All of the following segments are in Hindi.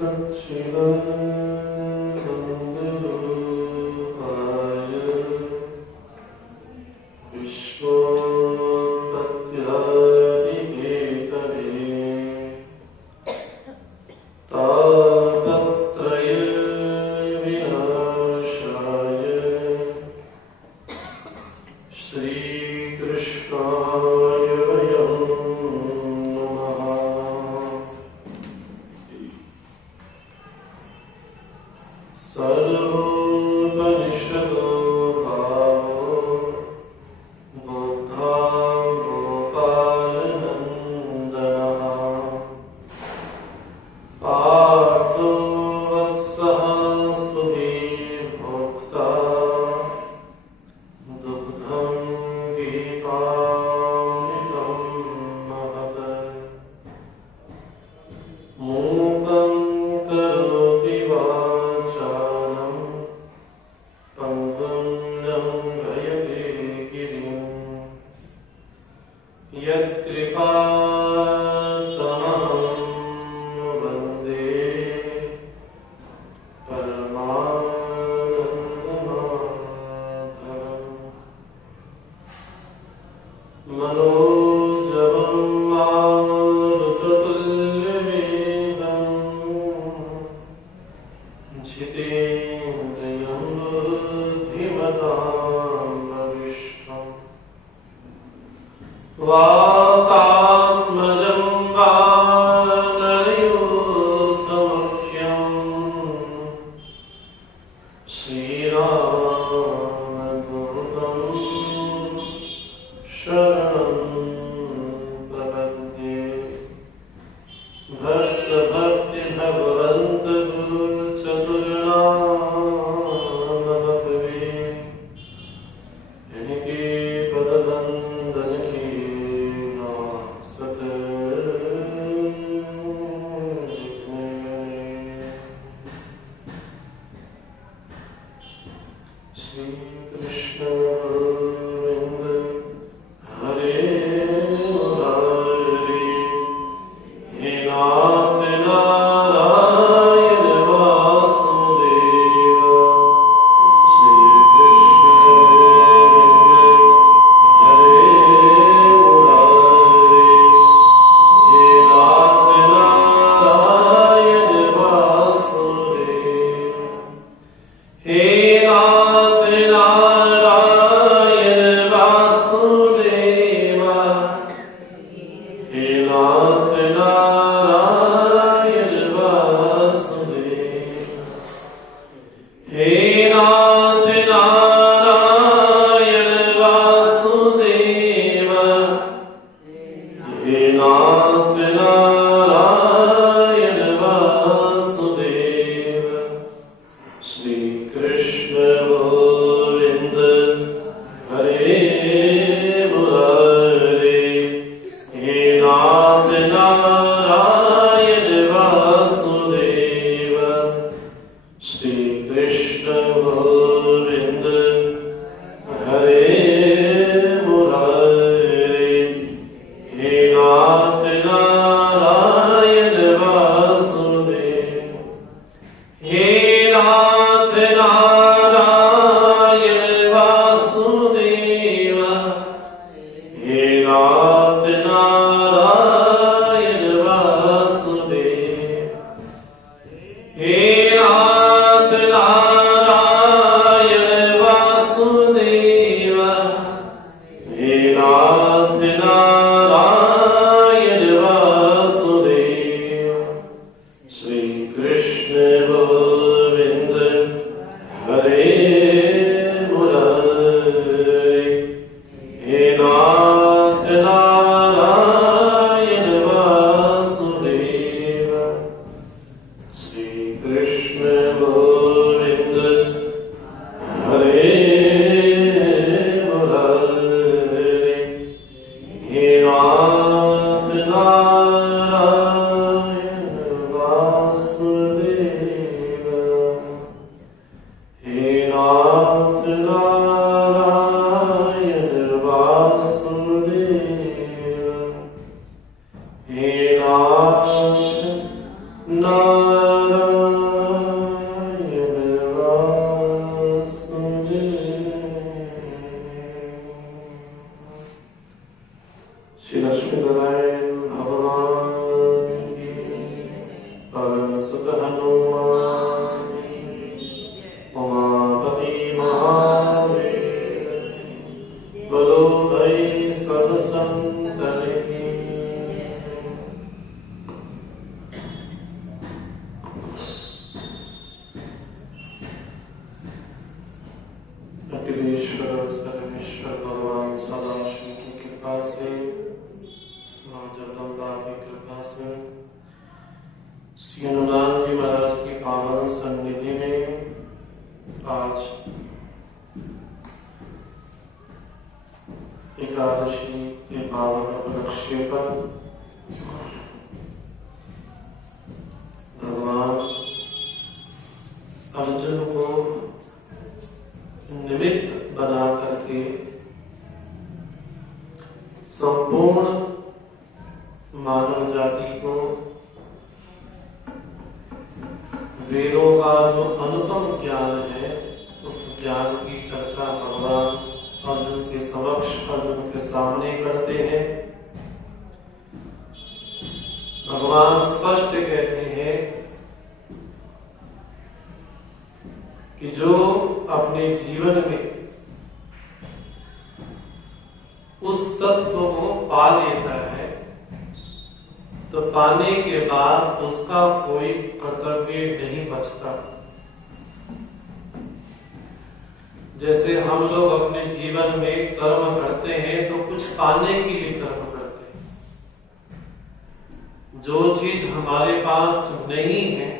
Nath Narayan श्री हनुमान जी महाराज की पावन सन्निधि में आज एकादशी के पावन उपलक्ष्य पर भगवान अर्जुन को निमित्त बना करके संपूर्ण मानव जाति को वेदों का जो अनुपम ज्ञान है उस ज्ञान की चर्चा भगवान अर्जुन के समक्ष, अर्जुन के सामने करते हैं। भगवान स्पष्ट कहते हैं कि जो अपने जीवन में उस तत्व को पा लेता है तो पाने के बाद उसका कोई कर्तव्य नहीं बचता। जैसे हम लोग अपने जीवन में कर्म करते हैं तो कुछ पाने के लिए कर्म करते हैं। जो चीज हमारे पास नहीं है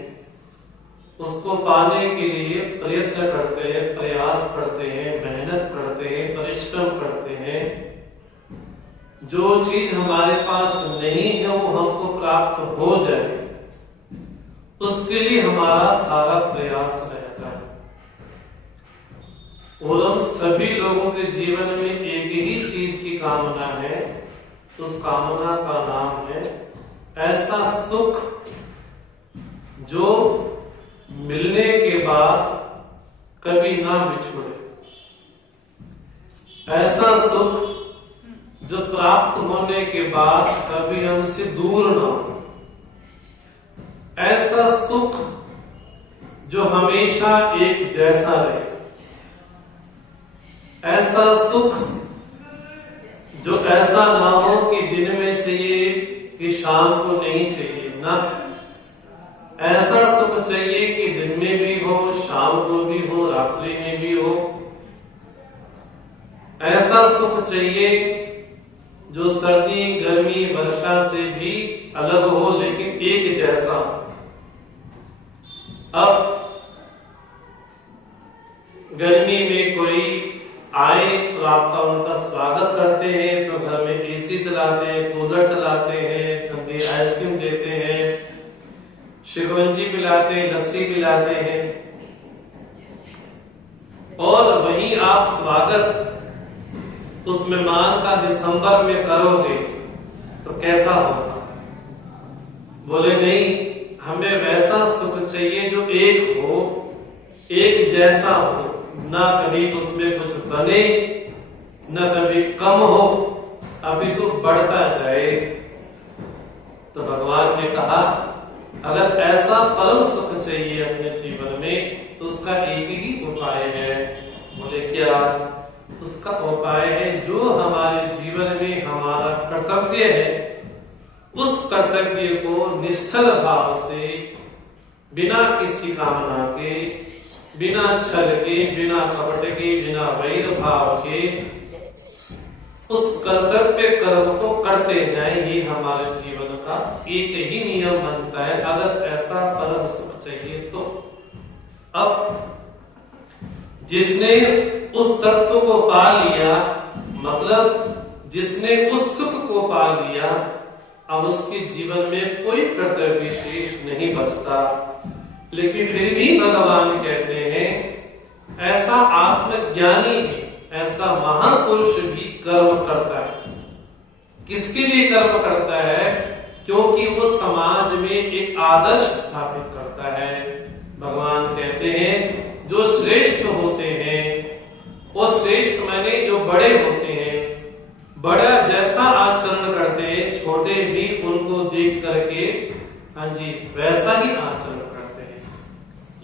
उसको पाने के लिए प्रयत्न करते हैं, प्रयास करते हैं, मेहनत करते हैं, परिश्रम करते हैं। जो चीज हमारे पास नहीं है वो हमको प्राप्त हो जाए उसके लिए हमारा सारा प्रयास रहता है। और हम सभी लोगों के जीवन में एक ही चीज की कामना है, उस कामना का नाम है ऐसा सुख जो मिलने के बाद कभी ना बिछुड़े, ऐसा सुख जो प्राप्त होने के बाद कभी हमसे दूर ना हो, ऐसा सुख जो हमेशा एक जैसा रहे, ऐसा सुख जो ऐसा ना हो कि दिन में चाहिए कि शाम को नहीं चाहिए, ना ऐसा सुख चाहिए कि दिन में भी हो, शाम को भी हो, रात्रि में भी हो। ऐसा सुख चाहिए जो सर्दी, गर्मी, वर्षा से भी अलग हो लेकिन एक जैसा। अब गर्मी में कोई आए तो आपका उनका स्वागत करते हैं तो घर में एसी चलाते हैं, कूलर चलाते हैं, ठंडी आइसक्रीम देते हैं, शिकंजी पिलाते हैं, लस्सी पिलाते हैं। और वहीं आप स्वागत उस मेहमान का दिसंबर में करोगे तो कैसा होगा? बोले नहीं, हमें वैसा सुख चाहिए जो एक हो, एक जैसा हो, ना कभी उसमें कुछ बने ना कभी कम हो, अभी तो बढ़ता जाए। तो भगवान ने कहा अगर ऐसा परम सुख चाहिए अपने जीवन में तो उसका एक ही उपाय है। बोले क्या? उसका उपाय है जो हमारे जीवन में हमारा कर्तव्य है उस कर्तव्य को निश्चल भाव से, बिना किसी कामना के, बिना छल के, बिना कपट के, बिना वैर भाव के उस कर्तव्य कर्म को करते जाए। ये हमारे जीवन का एक ही नियम बनता है अगर ऐसा परम सुख चाहिए तो। अब जिसने उस तत्व को पा लिया, मतलब जिसने उस सुख को पा लिया, अब उसके जीवन में कोई कर्तव्य शेष नहीं बचता। लेकिन फिर भी भगवान कहते हैं ऐसा आत्मज्ञानी भी, ऐसा महापुरुष भी कर्म करता है। किसके लिए कर्म करता है? क्योंकि वो समाज में एक आदर्श स्थापित करता है। भगवान कहते हैं जो श्रेष्ठ होते हैं, वो श्रेष्ठ माने जो बड़े होते हैं, बड़ा जैसा आचरण करते हैं, छोटे भी उनको देख करके हाँ जी वैसा ही आचरण करते हैं।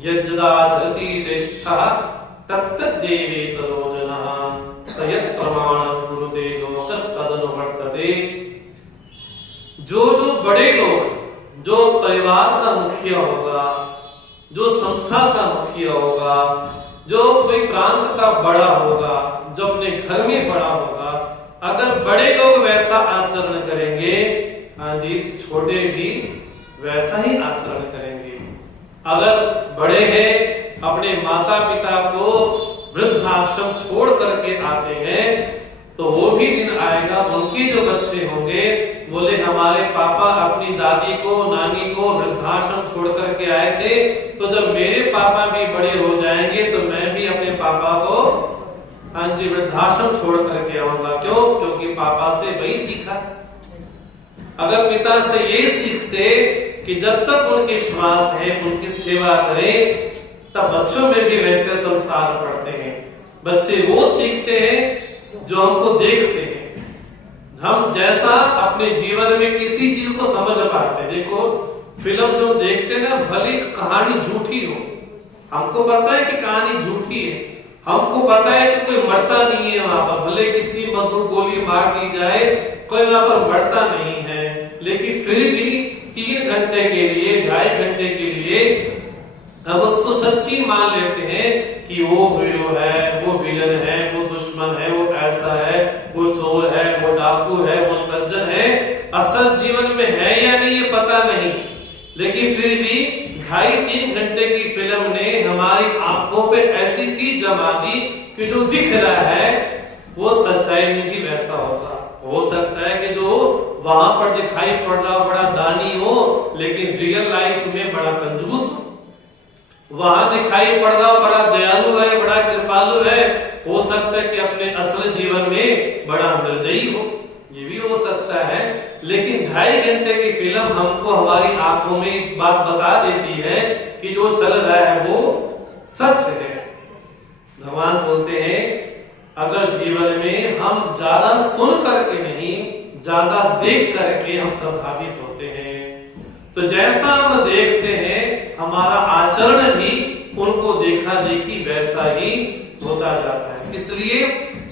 यद्यदाचरति श्रेष्ठः तत्तद्देवेतरो जनः स यत् प्रमाणं कुरुते लोकस्तदनुवर्तते। जो बड़े लोग, जो परिवार का मुखिया होगा, जो संस्था का मुखिया होगा, जो कोई प्रांत का बड़ा होगा, जो अपने घर में बड़ा होगा, अगर बड़े लोग वैसा आचरण करेंगे हाँ जी, छोटे भी वैसा ही आचरण करेंगे। अगर बड़े हैं अपने माता पिता को वृद्धाश्रम छोड़ करके आते हैं तो वो भी दिन आएगा उनके जो बच्चे होंगे बोले हमारे पापा अपनी दादी को नानी को वृद्धाश्रम छोड़ करके आए थे, तो जब मेरे पापा भी बड़े हो जाएंगे तो मैं भी अपने पापा को हाँ जी वृद्धाश्रम छोड़ करके आऊंगा। क्यों? क्योंकि पापा से वही सीखा। अगर पिता से ये सीखते कि जब तक उनके श्वास है उनकी सेवा करें, तब बच्चों में भी वैसे संस्कार पड़ते हैं। बच्चे वो सीखते हैं जो हमको देखते हैं। हम जैसा अपने जीवन में किसी चीज को समझ पाते हैं। देखो फिल्म जो देखते हैं ना, भले कहानी झूठी हो, हमको पता है कि कहानी झूठी है, हमको पता है कि कोई मरता नहीं है वहां पर, भले कितनी मधुर गोली मार दी जाए कोई वहां पर मरता नहीं है, लेकिन फिर भी 3 घंटे के लिए 2.5 घंटे के लिए हम उसको सच्ची मान लेते हैं कि वो हीरो है, वो विलन है, वो दुश्मन है, वो ऐसा है, वो चोर है, वो डाकू है, वो सज्जन है। असल जीवन में है या नहीं ये पता नहीं, लेकिन फिर भी 2.5-3 घंटे की फिल्म ने हमारी आंखों पे ऐसी चीज जमा दी कि जो दिख रहा है वो सच्चाई में भी वैसा होगा। हो सकता है कि जो वहां पर दिखाई पड़ रहा बड़ा दानी हो, लेकिन रियल लाइफ में बड़ा कंजूस हो। वहां दिखाई पड़ रहा बड़ा दयालु है, बड़ा कृपालु है, हो सकता है कि अपने असल जीवन में बड़ा निर्दयी हो, ये भी हो सकता है। लेकिन 2.5 घंटे की फिल्म हमको हमारी आंखों में एक बात बता देती है कि जो चल रहा है वो सच है। भगवान बोलते हैं अगर जीवन में हम ज्यादा सुन करके नहीं, ज्यादा देख करके हम प्रभावित होते हैं, तो जैसा हम देखते हैं हमारा आचरण भी उनको देखा देखी वैसा ही होता जाता है। इसलिए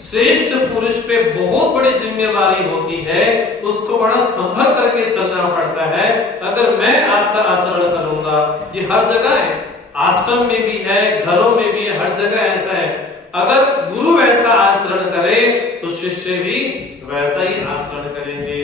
श्रेष्ठ पुरुष पे बहुत बड़ी जिम्मेवारी होती है, उसको बड़ा संभल करके चलना पड़ता है। अगर मैं ऐसा आचरण करूंगा, ये हर जगह है, आश्रम में भी है, घरों में भी है, हर जगह ऐसा है। अगर गुरु वैसा आचरण करे तो शिष्य भी वैसा ही आचरण करेंगे।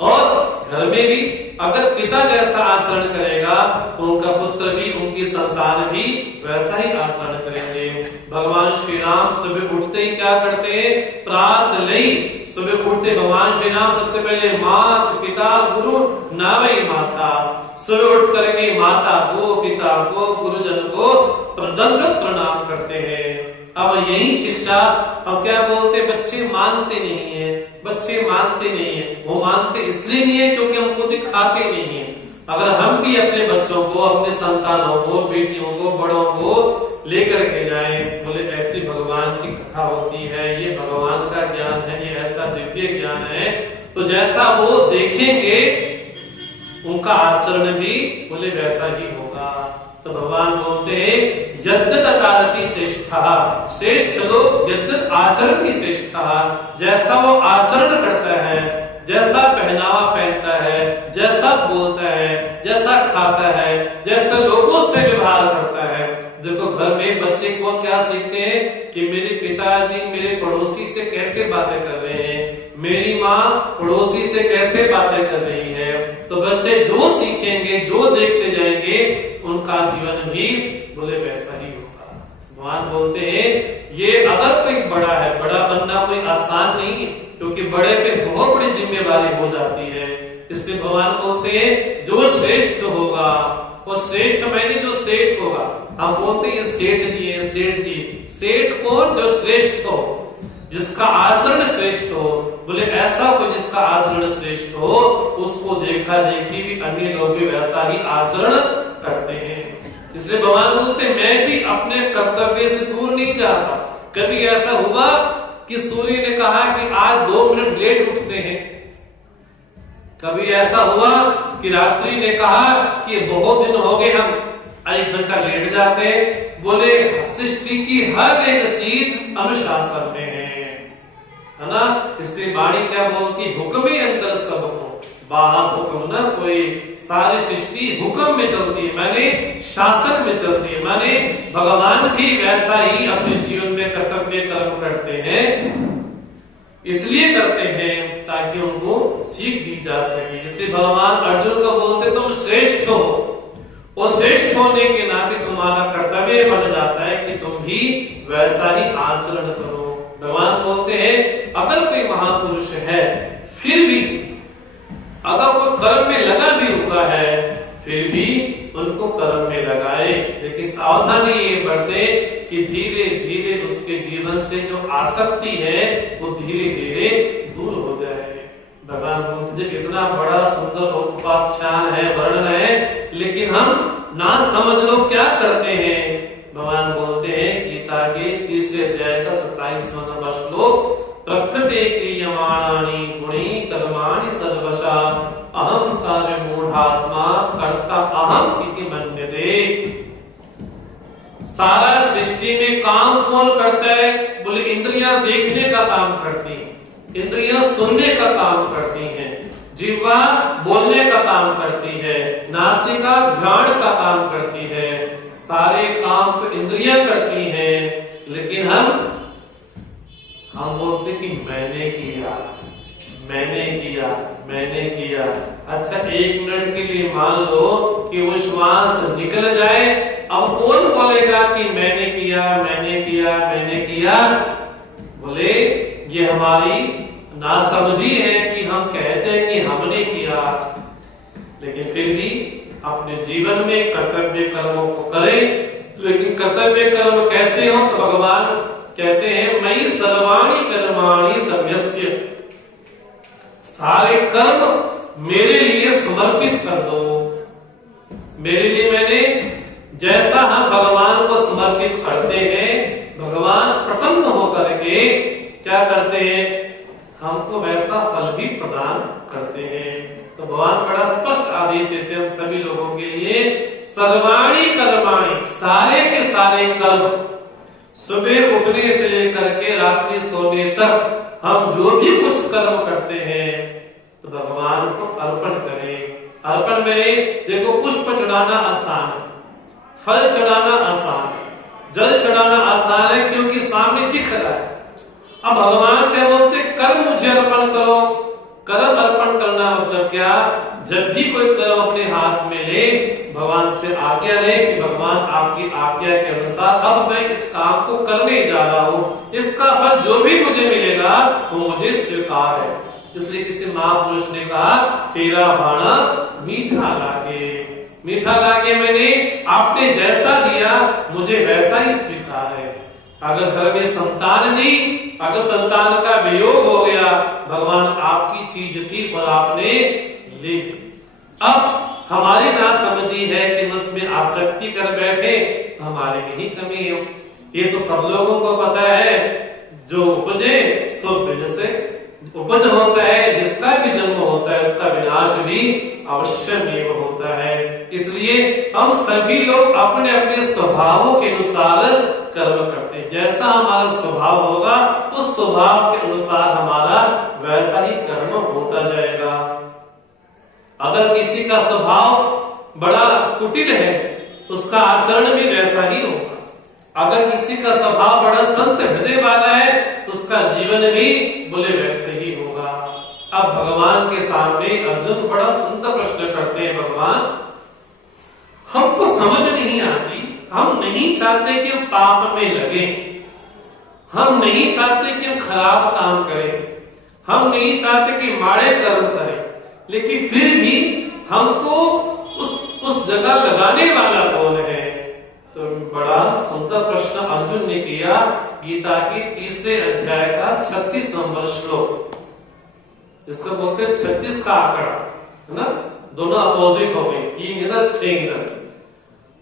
और घर में भी अगर पिता जैसा आचरण करेगा तो उनका पुत्र भी, उनकी संतान भी वैसा ही आचरण करेंगे। भगवान श्री राम सुबह उठते ही क्या करते हैं? प्रात लई, सुबह उठते भगवान श्री राम सबसे पहले मात पिता गुरु नावई माता, सुबह उठ करके माता को, पिता को, गुरुजन को दंडवत प्रणाम करते हैं। अब यही शिक्षा हम क्या बोलते, बच्चे मानते नहीं है, बच्चे मानते नहीं है। वो मानते इसलिए नहीं है क्योंकि हमको दिखाते नहीं है। अगर हम भी अपने बच्चों को, अपने संतानों को, बेटियों को, बड़ों को लेकर के जाएं, बोले ऐसी भगवान की कथा होती है, ये भगवान का ज्ञान है, ये ऐसा दिव्य ज्ञान है, तो जैसा वो देखेंगे उनका आचरण भी बोले वैसा ही होगा। तो भगवान बोलते हैं यद्यत आचरति श्रेष्ठः, श्रेष्ठ लोग यद्यत आचरति श्रेष्ठः, जैसा वो आचरण करता है, जैसा पहनावा पहनता है, जैसा बोलता है, जैसा खाता है, जैसा लोगों से व्यवहार करता है। देखो घर में बच्चे को क्या सीखते हैं कि मेरे पिताजी मेरे पड़ोसी से कैसे बातें कर रहे हैं, मेरी माँ पड़ोसी से कैसे बातें कर रही है। तो बच्चे जो सीखेंगे, जो देखते जाएंगे, उनका जीवन भी बोले वैसा ही होगा। भगवान बोलते हैं ये अगर कोई बड़ा है, बड़ा बनना कोई आसान नहीं है, क्योंकि बड़े पे बहुत बड़ी जिम्मेवारी हो जाती है। इसलिए भगवान बोलते हैं जो श्रेष्ठ होगा, और श्रेष्ठ मैंने जो सेठ होगा, हम बोलते हैं सेठ जी है, सेठ जी, सेठ कौन? जो श्रेष्ठ हो, जिसका आचरण श्रेष्ठ हो। बोले ऐसा कोई जिसका आचरण श्रेष्ठ हो, उसको देखा देखी भी अन्य लोग भी वैसा ही आचरण करते हैं। इसलिए भगवान बोलते मैं भी अपने कर्तव्य से दूर नहीं जाता। कभी ऐसा हुआ कि सूर्य ने कहा कि आज 2 मिनट लेट उठते हैं, कभी ऐसा हुआ कि रात्रि ने कहा कि बहुत दिन हो गए हम 1 घंटा लेट जाते हैं। बोले सृष्टि की हर एक चीज अनुशासन में है ना। इसलिए वाणी क्या बोलती, हुक्म ही अंदर सबको, बाहर हुक्म न कोई, सारी सृष्टि हुक्म में चलती है, माने शासन में चलती है। माने भगवान भी वैसा ही अपने जीवन में कर्तव्य कर्म करते हैं, इसलिए करते हैं ताकि उनको सीख दी जा सके। इसलिए भगवान अर्जुन को बोलते तुम श्रेष्ठ हो, और श्रेष्ठ होने के नाते तुम्हारा कर्तव्य बन जाता है कि तुम भी वैसा ही आचरण करो। भगवान बोलते हैं अगर कोई महापुरुष है फिर भी अगर कोई कर्म में लगा भी हुआ है फिर भी उनको कर्म में लगाए, लेकिन सावधानी ये बरते कि धीरे धीरे उसके जीवन से जो आसक्ति है वो धीरे धीरे दूर हो जाए। भगवान बुद्ध जी इतना बड़ा सुंदर उपाख्यान है, वर्णन है, लेकिन हम ना समझ लो क्या करते हैं। भगवान बोलते हैं गीता के 3 अध्याय का 27वां नंबर श्लोक, प्रकृति क्रियमाणानि गुणी कर्माणि सर्वशा अहम कार्य मूढ़ात्मा कर्ता अहम इति मन्यते। सारा सृष्टि में काम कौन करता है? बोले इंद्रियां देखने का काम करती हैं, इंद्रियां सुनने का काम करती हैं, जिह्वा बोलने का काम करती है, नासिका घ्राण का काम करती है। सारे काम तो इंद्रियां करती हैं, लेकिन हम बोलते कि मैंने किया, मैंने किया, मैंने किया। अच्छा 1 मिनट के लिए मान लो कि वो श्वास निकल जाए, अब कौन बोलेगा कि मैंने किया, मैंने किया, मैंने किया? बोले ये हमारी नासमझी है कि हम कहते हैं कि हमने किया, लेकिन फिर भी अपने जीवन में कर्तव्य कर्मों को करें। लेकिन कर्तव्य कर्म कैसे हो? तो भगवान कहते हैं मयि सर्वाणि कर्माणि सर्वस्य, सारे कर्म मेरे लिए समर्पित कर दो। मेरे लिए मैंने जैसा हम भगवान को समर्पित करते हैं, भगवान प्रसन्न होकर के क्या करते हैं? हमको वैसा फल भी प्रदान करते हैं। तो भगवान बड़ा स्पष्ट आदेश देते हैं हम सभी लोगों के लिए, सर्वाणि कर्माणि, सारे के सारे कर्म, सुबह उठने से लेकर के रात्रि सोने तक हम जो भी कुछ कर्म करते हैं तो भगवान को अर्पण करें। अर्पण में देखो पुष्प चढ़ाना आसान है, फल चढ़ाना आसान है, जल चढ़ाना आसान है क्योंकि सामने दिख रहा है। अब भगवान क्या बोलते? कर्म मुझे अर्पण करो। कर्म अर्पण करना मतलब क्या? जब भी कोई कर्म अपने हाथ में ले, भगवान से आज्ञा ले कि भगवान आपकी आज्ञा के अनुसार अब मैं इस काम को करने जा रहा हूँ, इसका फल जो भी मुझे मिलेगा वो मुझे स्वीकार है। इसलिए किसी महापुरुष ने कहा तेरा भाणा मीठा लागे, मीठा लागे मैंने आपने जैसा दिया मुझे वैसा ही स्वीकार है। अगर घर में संतान दी, अगर संतान का वियोग हो गया, भगवान आपकी चीज थी और आपने ले ली। अब हमारी नासमझी है कि उसमें आसक्ति कर बैठे, हमारे में ही कमी है। ये तो सब लोगों को पता है, जो उपजे सो बिन से उपज होता है, जिसका भी जन्म होता है उसका विनाश भी अवश्य में होता है। इसलिए हम सभी लोग अपने अपने स्वभावों के अनुसार कर्म करते हैं। जैसा हमारा स्वभाव होगा उस स्वभाव के अनुसार हमारा वैसा ही कर्म होता जाएगा। अगर किसी का स्वभाव बड़ा कुटिल है, उसका आचरण भी वैसा ही होगा। अगर किसी का स्वभाव बड़ा संत हृदय वाला है, उसका जीवन भी बोले वैसे ही होगा। अब भगवान के सामने अर्जुन बड़ा सुंदर प्रश्न करते हैं, भगवान हमको समझ नहीं आती, हम नहीं चाहते कि हम पाप में लगे, हम नहीं चाहते कि हम खराब काम करें, हम नहीं चाहते कि माड़े कर्म करें, लेकिन फिर भी हमको उस जगह लगाने वाला कौन है? तो बड़ा सुंदर प्रश्न अर्जुन ने किया। गीता के 3 अध्याय का 36 नंबर श्लोक, इसको बोलते हैं 36 का आंकड़ा, है ना? दोनों अपोजिट हो गए, 3 इधर 6 इधर।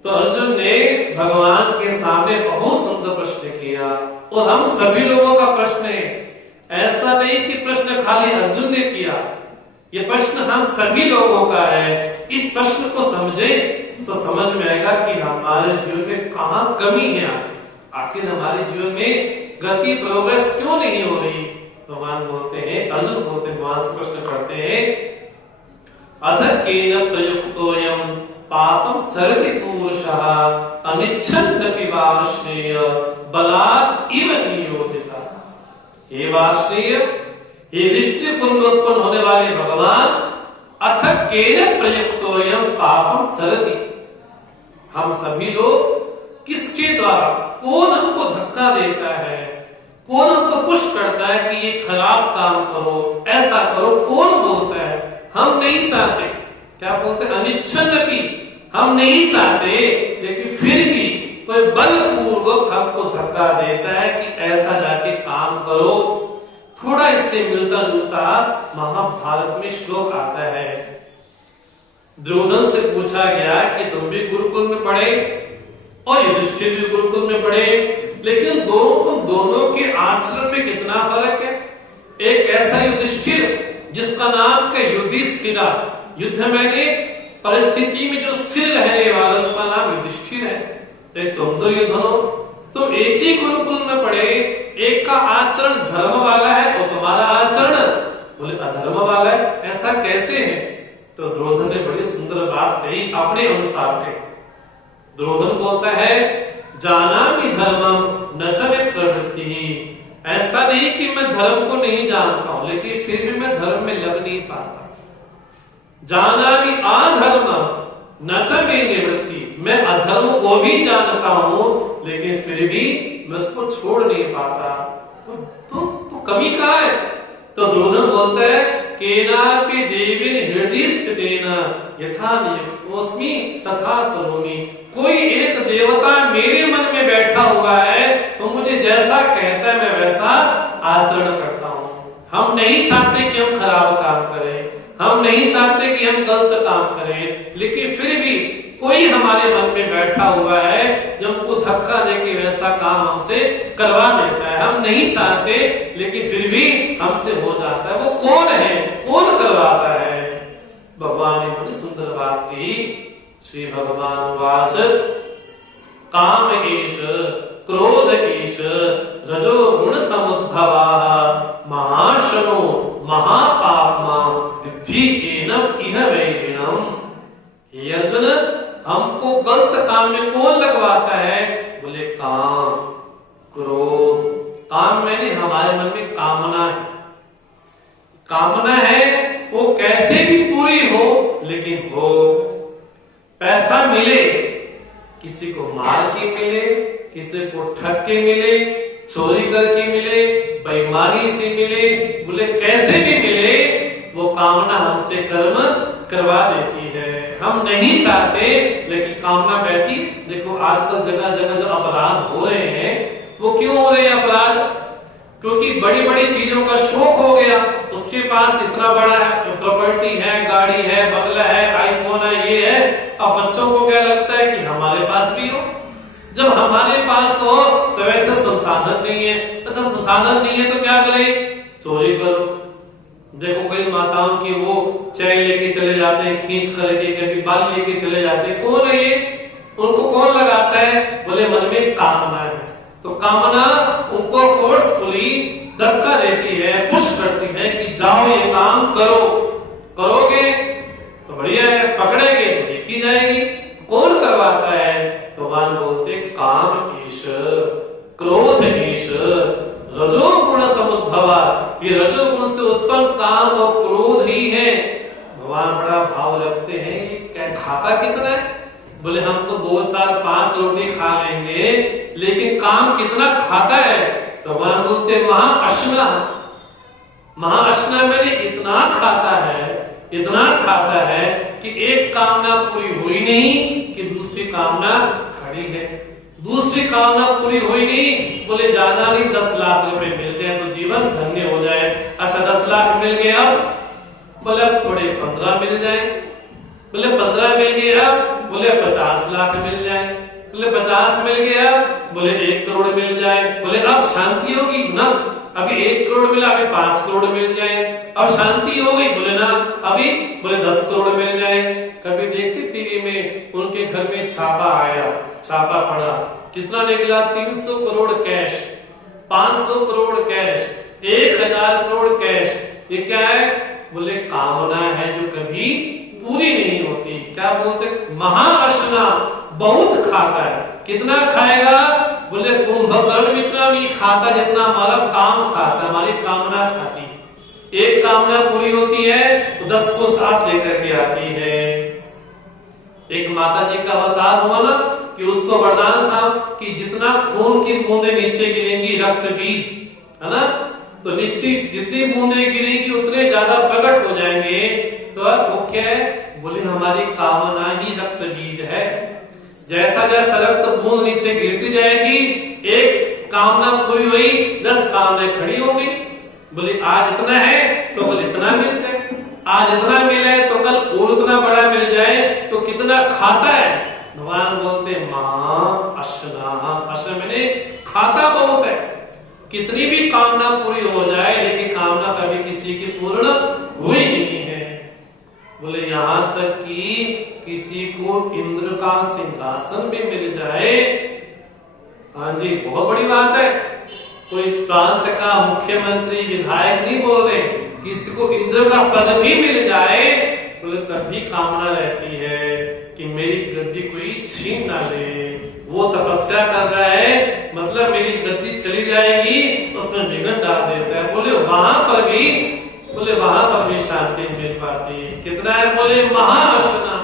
तो अर्जुन ने भगवान के सामने बहुत सुंदर प्रश्न किया, और हम सभी लोगों का प्रश्न है। ऐसा नहीं कि प्रश्न खाली अर्जुन ने किया, ये प्रश्न हम सभी लोगों का है। इस प्रश्न को समझे तो समझ में आएगा कि हमारे जीवन में कहाँ कमी है, आखिर हमारे जीवन में गति प्रोग्रेस क्यों नहीं हो रही। भगवान बोलते हैं, अर्जुन बोलते हैं, भगवान से प्रश्न करते हैं, अथ केन प्रयुक्तोयम पापम चरति पुरुषः अनिच्छन्नपि वार्ष्णेय बलात् इव नियोजितः। हे वार्ष्णेय, ये ऋषि कुल में उत्पन्न होने वाले भगवान अथ केन प्रयुक्तोयम पापम चरति, हम सभी लोग किसके द्वारा, कौन हमको धक्का देता है, कौन हमको पुश करता है कि ये खराब काम करो, ऐसा करो, कौन बोलता है? हम नहीं चाहते, क्या बोलते हैं, अनिच्छन्नपि, हम नहीं चाहते, लेकिन फिर भी कोई बलपूर्वक हमको धक्का देता है कि ऐसा जाके काम करो। थोड़ा इससे मिलता जुलता महाभारत में श्लोक आता है। दुर्योधन से पूछा गया कि तुम भी गुरुकुल में पढ़े और युधिष्ठिर भी गुरुकुल में पढ़े, लेकिन तुम दोनों के आचरण में कितना फर्क है। एक ऐसा युधिष्ठिर जिसका नाम का युधिष्ठिरा, युद्ध में परिस्थिति में जो स्थिर रहने वाला, उसका नाम युधिष्ठिर है। तो तुम दुर्योधनो, तुम एक ही गुरुकुल में पढ़े, एक का आचरण धर्म वाला है तो तुम्हारा आचरण बोले अधर्म वाला है, ऐसा कैसे है? तो दुर्योधन ने बड़ी सुंदर बात कही, अपने अनुसार कही। दुर्योधन बोलता है, जानामि धर्मम न च मे प्रवृत्ति, ऐसा नहीं कि मैं धर्म को नहीं जानता हूं, लेकिन फिर भी मैं धर्म में लग नहीं पाता। जानामि अधर्मम न च मे निवृत्ति, मैं अधर्म को भी जानता हूं, लेकिन फिर भी मैं उसको छोड़ नहीं पाता। तो कमी कहाँ है? तो दुर्योधन बोलता है, केनापि देवीन हृदय स्थितेन यथा नियुक्तोऽस्मि तथा करोमि, कोई एक देवता मेरे मन में बैठा हुआ है तो मुझे जैसा कहता है मैं वैसा आचरण करता हूं। हम नहीं चाहते कि हम खराब काम करें, हम नहीं चाहते कि हम गलत काम करें, लेकिन फिर भी कोई हमारे मन में बैठा हुआ है जो हमको धक्का देके वैसा काम हमसे करवा देता है। हम नहीं चाहते, लेकिन फिर भी हमसे हो जाता है। वो कौन है, कौन करवाता है? भगवान ने बड़ी सुंदर बात की। श्री भगवान वाच, काम एष क्रोध एष रजो गुण समुद्भवा महाशनो महापापमा विद्धि एनम इह वैरिणम। हे अर्जुन, हमको गलत काम में कौन लगवाता है? बोले काम, क्रोध। काम मैंने हमारे मन में कामना है, कामना है वो कैसे भी पूरी हो, लेकिन हो। पैसा मिले, किसी को मार के मिले, किसी को ठग के मिले, चोरी करके मिले, बेईमानी से मिले, बोले कैसे भी मिले, वो कामना हमसे कर्म करवा देती है। हम नहीं चाहते, लेकिन कामना बैठी। देखो आजकल जगह जगह जो अपराध हो रहे हैं, वो क्यों हो रहे हैं अपराध? क्योंकि बड़ी बड़ी चीजों का शौक हो गया, उसके पास इतना बड़ा प्रॉपर्टी है, गाड़ी है, बंगला है, आईफोन है, ये है। अब बच्चों को क्या लगता है कि हमारे पास भी हो। जब हमारे पास हो तो वैसे संसाधन नहीं है, तो जब संसाधन नहीं है तो क्या करें? चोरी करो। देखो कई माताओं की वो चैन लेके चले जाते हैं, खींच करके, कभी बाल लेके चले जाते हैं। कौन है ये? उनको कौन लगाता है? बोले मन में कामना है। तो कामना उनको फोर्सफुली धक्का देती है, पुश करती है कि जाओ ये काम करो। करोगे तो बढ़िया है, पकड़ेंगे तो देखी जाएगी। कौन करवाता है? भगवान बोलते काम ईश, क्रोध ईश, रजोगुण समुद्भवा। ये रजोगुण से उत्पन्न काम और क्रोध ही है। भगवान बड़ा भाव रखते हैं, क्या खाता कितना है? बोले हम तो 2, 4, 5 रोटी खा लेंगे, लेकिन काम कितना खाता है? तो भगवान बोलते महाअश्ना। महाअश्ना मैंने इतना खाता है, इतना खाता है कि एक कामना पूरी हुई नहीं कि दूसरी कामना खड़ी है। दूसरी कामना पूरी हुई नहीं, बोले ज्यादा नहीं 10 लाख रुपए मिल गए तो जीवन धन्य हो जाए। अच्छा 10 लाख मिल गए, अब बोले अब थोड़े 15 मिल जाए। बोले 15 मिल गए, अब बोले 50 लाख मिल जाए। बोले 50 मिल गए, अब बोले 1 करोड़ मिल जाए। बोले अब शांति होगी ना? अभी 1 करोड़ मिला, अभी 5 करोड़ मिल जाए, अब शांति हो गई। बोले ना, अभी बोले 10 करोड़ मिल जाए। कभी देखते टीवी में उनके घर में छापा आया, छापा पड़ा, कितना निकला? 300 crore cash, 500 crore cash, 1000 crore cash. ये क्या है? बोले कामना है जो कभी पूरी नहीं होती। क्या बोलते? महाअश्ना, बहुत खाता है। कितना खाएगा? बोले कुंभकर्ण इतना भी खाता जितना हमारा काम खाता, हमारी कामना खाती। एक कामना पूरी होती है तो 10 को साथ लेकर के आती है। एक माता जी का अवतार हुआ ना कि उसको वरदान था कि जितना खून की बूंदे नीचे गिरेंगी, रक्त बीज है ना, तो नीचे जितनी बूंदे गिरेगी उतने ज्यादा प्रकट हो जाएंगे। तो वो क्या है, बोले हमारी कामना ही रक्त बीज है। जैसा जैसा रक्त बूंद नीचे गिरती जाएगी, एक कामना पूरी हुई, 10 कामनाएं खड़ी होंगी। बोले आज इतना है तो कल इतना मिल जाए, आज इतना मिले तो कल और उतना बड़ा मिल जाए। तो कितना खाता है, भगवान बोलते महा अशना, अशना मैंने खाता बहुत है। कितनी भी कामना पूरी हो जाए लेकिन कामना कभी किसी की पूर्ण हुई नहीं है। बोले यहां तक कि किसी को इंद्र का सिंहासन भी मिल जाए, हाँ जी बहुत बड़ी बात है। कोई प्रांत का मुख्यमंत्री विधायक नहीं बोल रहे, किसी को इंद्र का पद भी मिल जाए, बोले तब भी कामना रहती है कि मेरी गद्दी कोई छीन ना ले। वो तपस्या कर रहा है, मतलब मेरी गद्दी चली जाएगी, उसमें विघ्न डाल देता है। बोले वहां पर भी शांति मिल पाती। कितना है, बोले महाअशना,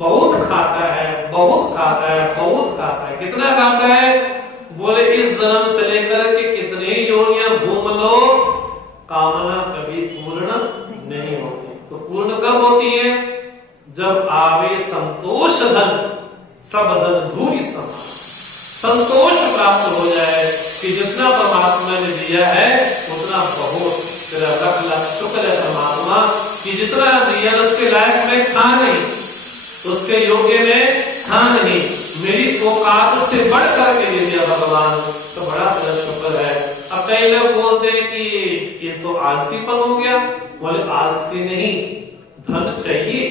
बहुत खाता है, बहुत खाता है, बहुत खाता है। कितना खाता है, बोले इस जन्म से लेकर के कितने योनियां घूम लो, कामना कभी पूर्ण नहीं होती। तो पूर्ण कब होती है, जब आवे संतोष धन, सब धन धूलि सम। संतोष प्राप्त हो जाए कि जितना परमात्मा ने दिया है उतना बहुत, तेरा रख ला शुक्र है परमात्मा कि जितना दिया उसके लायक में था नहीं, उसके योग्य में था नहीं, मेरी औकात से बढ़ करके दे दिया भगवान, तो बड़ा तेरा शुक्र है। अब कई लोग बोलते हैं कि इसको आलसीपन हो गया। बोले आलसी नहीं, धन चाहिए,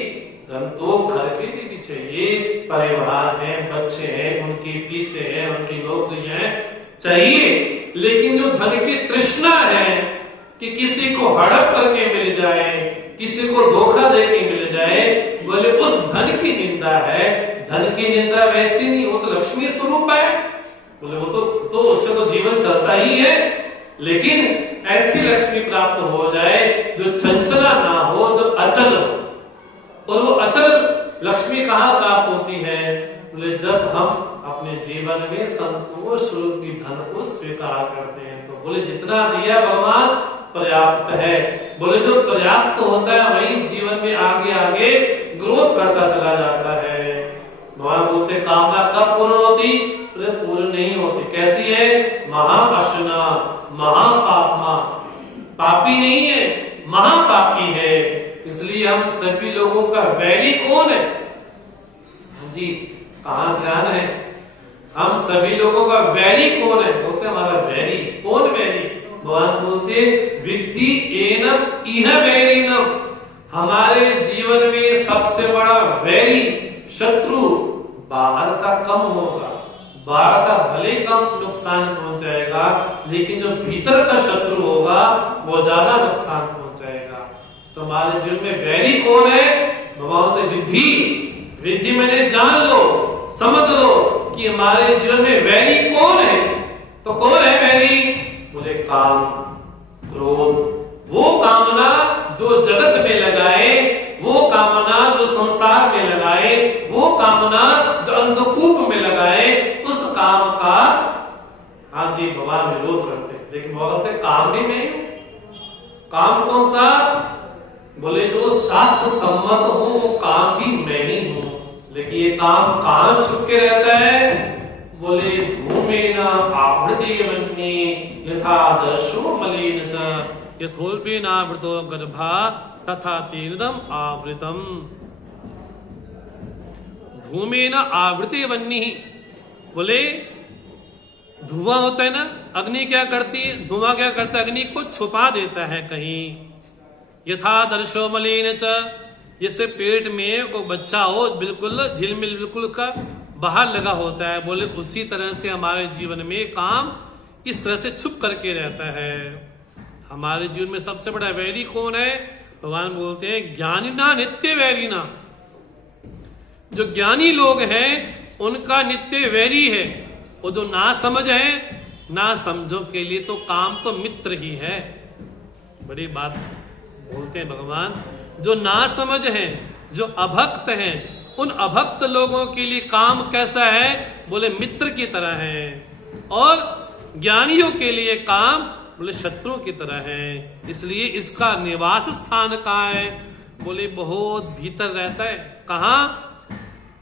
धन तो घर के लिए भी चाहिए, परिवार है, बच्चे हैं, उनकी फीसें हैं, उनकी नौकरियां हैं, चाहिए। लेकिन जो धन की तृष्णा है कि किसी को हड़प करके मिल जाए, किसी को धोखा देके मिल जाए, बोले उस धन की निंदा है। धन की निंदा वैसी नहीं, वो तो लक्ष्मी स्वरूप है। बोले वो तो उससे तो जीवन चलता ही है, लेकिन ऐसी लक्ष्मी प्राप्त हो जाए जो चंचला ना हो, जो अचल हो। और वो अचल लक्ष्मी कहाँ प्राप्त होती है, बोले जब हम अपने जीवन में संतोष रूपी धन को स्वीकार करते हैं। तो बोले जितना दिया भगवान पर्याप्त है। बोले जो पर्याप्त होता है वही जीवन में आगे आगे ग्रोथ करता चला जाता है। भगवान बोलते कामना कब पूर्ण होती, बोले पूर्ण नहीं होती। कैसी है, महाअशना, महापापमा, पापी नहीं है, महापापी है। इसलिए हम सभी लोगों का वैरी कौन है जी, कहां ध्यान है, हम सभी लोगों का वैरी कौन है, बोलते हमारा वैरी, कौन वैरी, भगवान बोलते विद्धि एनम इह वैरिनम, हमारे जीवन में सबसे बड़ा वैरी शत्रु बाहर का कम होगा, बाहर का भले कम नुकसान पहुंचाएगा, लेकिन जो भीतर का शत्रु होगा वो ज्यादा नुकसान पहुंचाएगा। तो हमारे जीवन में वैरी कौन है, भगवान से विद्धि, विद्धि मैंने जान लो, समझ लो कि हमारे जीवन में वैरी कौन है। तो कौन है वैरी, बोले काम, क्रोध, वो कामना जो जगत में लगाए, वो कामना जो संसार में लगाए, वो कामना जो अंधकूप में लगाए, उस काम का हाँ जी भगवान विरोध करते। लेकिन बोलते काम भी मैं हूं, काम कौन सा, बोले जो शास्त्र सम्मत हो वो काम भी मैं ही हूं। लेकिन ये काम कहां छुप के रहता है, बोले धूमेन आवृते वन्ये यथा दर्शो मलिन च यथोल्पेनावृतो गर्भा तथा तेनदम आवृतम। धूमेन आवृते वन्ये, बोले धुआं होता है ना, अग्नि क्या करती है, धुआं क्या करता है, अग्नि को छुपा देता है कहीं। यथा दर्शो मलिन च, जैसे पेट में वो बच्चा हो बिल्कुल झिलमिल बिल्कुल का बाहर लगा होता है, बोले उसी तरह से हमारे जीवन में काम इस तरह से छुप करके रहता है। हमारे जीवन में सबसे बड़ा वैरी कौन है, भगवान बोलते हैं ज्ञानिना नित्य वैरिना, जो ज्ञानी लोग हैं उनका नित्य वैरी है। वो जो ना समझ है, ना समझो के लिए तो काम तो मित्र ही है। बड़ी बात बोलते हैं भगवान। जो ना समझ हैं, जो अभक्त हैं, उन अभक्त लोगों के लिए काम कैसा है? बोले मित्र की तरह है। और ज्ञानियों के लिए काम बोले शत्रुओं की तरह है। इसलिए इसका निवास स्थान कहाँ है? बोले बहुत भीतर रहता है। कहाँ?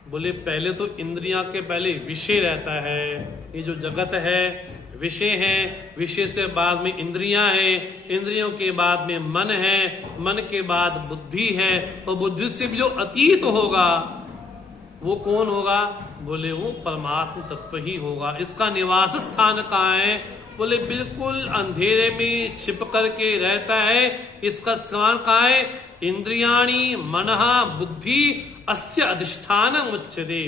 बोले पहले तो इंद्रियां के पहले विषय रहता है। ये जो जगत है विषय है, विषय से बाद में इंद्रियां हैं, इंद्रियों के बाद में मन है, मन के बाद बुद्धि है, और बुद्धि से भी जो अतीत होगा वो कौन होगा? बोले वो परमात्मा तत्व ही होगा। इसका निवास स्थान कहाँ है? बोले बिल्कुल अंधेरे में छिप करके रहता है। इसका स्थान कहाँ है? इंद्रियाणी मनहा बुद्धि अस्य अधिष्ठान उच्यते।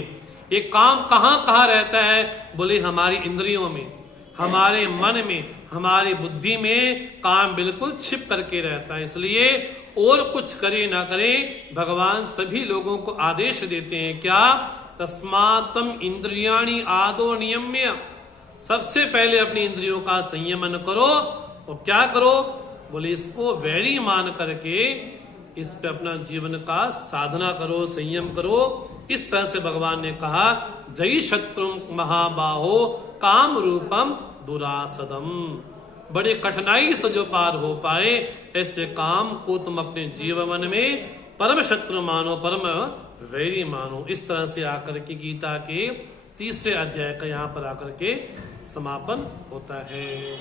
ये काम कहाँ कहाँ रहता है? बोले हमारी इंद्रियों में, हमारे मन में, हमारी बुद्धि में काम बिल्कुल छिप करके रहता है। इसलिए और कुछ करे ना करे, भगवान सभी लोगों को आदेश देते हैं क्या? तस्मात्म इंद्रियाणि आदो नियम्य। सबसे पहले अपनी इंद्रियों का संयमन करो। और क्या करो? बोले इसको वैरी मान करके इस पे अपना जीवन का साधना करो, संयम करो। इस तरह से भगवान ने कहा जय शत्रु महाबाहो काम रूपम दुरासदम। बड़े कठिनाई से जो पार हो पाए ऐसे काम को तुम अपने जीवन में परम शत्रु मानो, परम वैरी मानो। इस तरह से आकर के गीता के 3रे अध्याय का यहाँ पर आकर के समापन होता है।